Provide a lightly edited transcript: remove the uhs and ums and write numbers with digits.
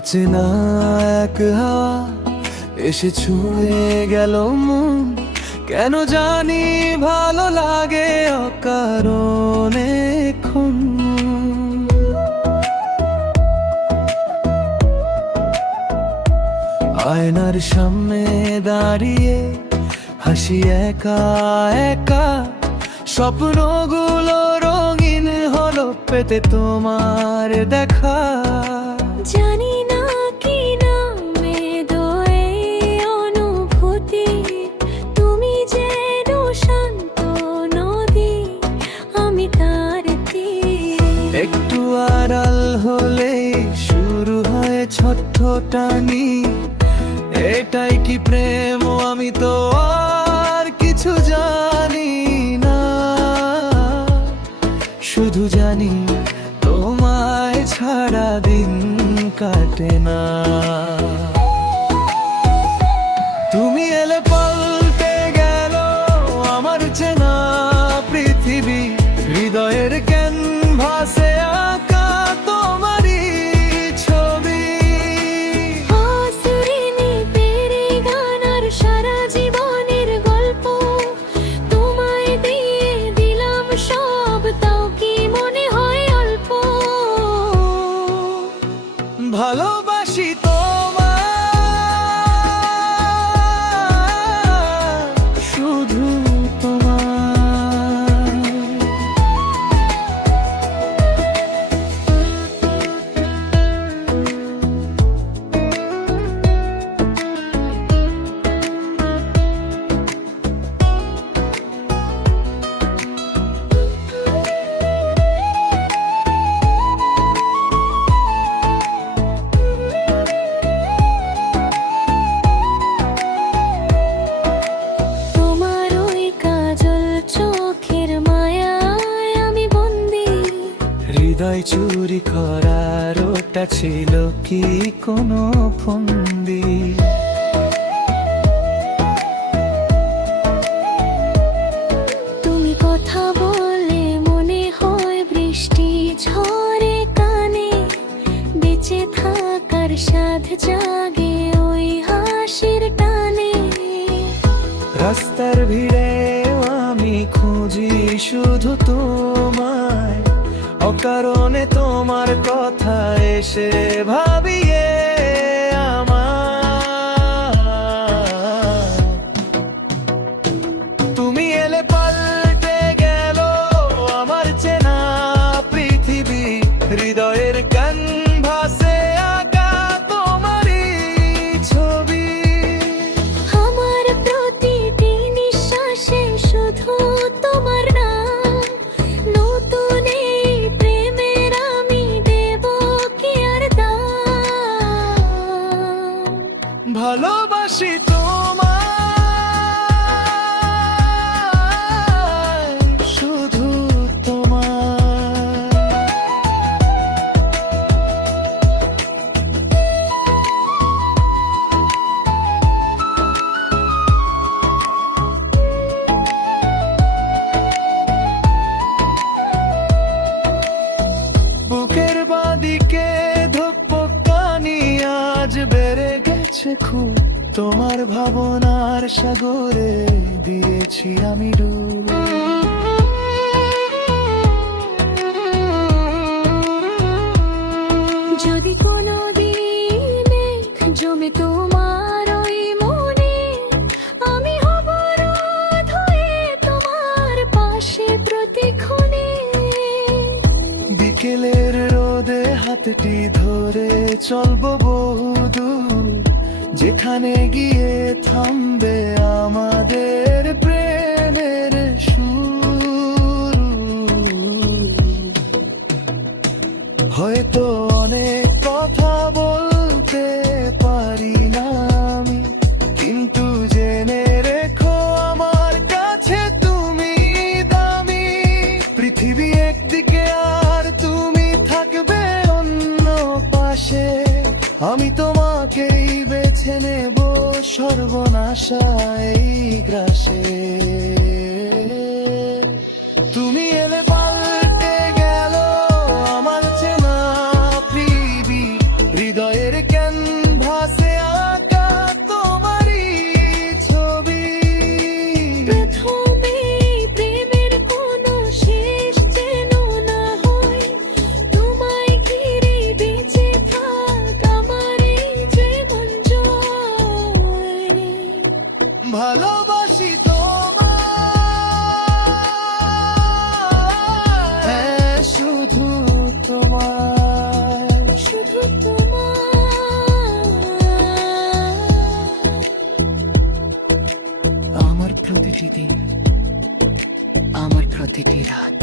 অচেনা এক হাওয়া এসে ছুঁয়ে গেল মন, কেন জানি ভালো লাগে অকারণে ক্ষণ। আয়নার সামনে দাঁড়িয়ে হাসি একা একা, স্বপ্নগুলো রঙিন হলো পেতে তোমার দেখা। জানি না কি নামে দোয়ে অনুভূতি, তুমি যেন শান্ত নদী, আমি তার তীর। একটু আড়াল হলেই শুরু হয় ছটফটানি, এটাই কি প্রেম? আমি তো আর কিছু জানি না, শুধু জানি তোমায় ছাড়া দিন কাটে না। তুমি এলে পাল্টে গেল আমার চেনা পৃথিবী, হৃদয়ের ক্যানভাসে আঁকা তোমারই ছবি। হাসিনি পেরে গান আর সারা জীবনের গল্প, তোমায় দিয়ে দিলাম সব, তাও কি মনে হয় অল্প? ভালোবাসি তোমায়, শুধু তোমায়। তোমার ওই কাজল চোখের মায়ায় আমি বন্দি, হৃদয় চুরি করার ওটা ছিল কি কোনো ফন্দি? তুমি কথা বলে মনে হয় বৃষ্টি ঝরে কানে, বেঁচে থাকার সাধ জাগে ওই হাসির টানে। রাস্তার ভিড়ে আমি খুঁজি শুধু তোমায়, অকারণে তোমার কথা এসে ভাবিয়ে আমার। তুমি এলে পাল্টে গেল আমার চেনা পৃথিবী, হৃদয়ের ক্যানভাসে আঁকা তোমারই ছবি। আমার প্রতিটি নিঃশ্বাসে শুধু তোমার নাম, নতুন এই প্রেমের আমি দেব কি আর দাম? ভালোবাসি তোমায়, শুধু তোমায়। বুকের বাদিকে ধুকপুকানি আজ বেড়ে গেছে খুব, তোমার ভাবনার সাগরে দিয়েছি আমি ডুব। যদি কোনো দিনে জমে তোমার ওই মনে, আমি হব রোদ হয়ে তোমার পাশে প্রতিক্ষণে। বিকেলের রোদে হাতটি ধরে চলবো বহুদূর, যেখানে গিয়ে থামবে আমাদের প্রেমের সুর। হয়তো অনেক কথা বলতে পারি না আমি, কিন্তু জেনে রেখো আমার কাছে তুমি দামি। পৃথিবী একদিকে আর তুমি থাকবে অন্য পাশে, আমি তোমাকেই বেছে নেব সর্বনাশায় গ্রাসে। তুমি এলে পাল্টে গেল আমার চেনা পৃথিবী, হৃদয়ের ভালোবাসি তোমায়, হ্যাঁ শুধু তোমায়। শুধু তোমার। আমার প্রতিটি দিন, আমার প্রতিটি রাত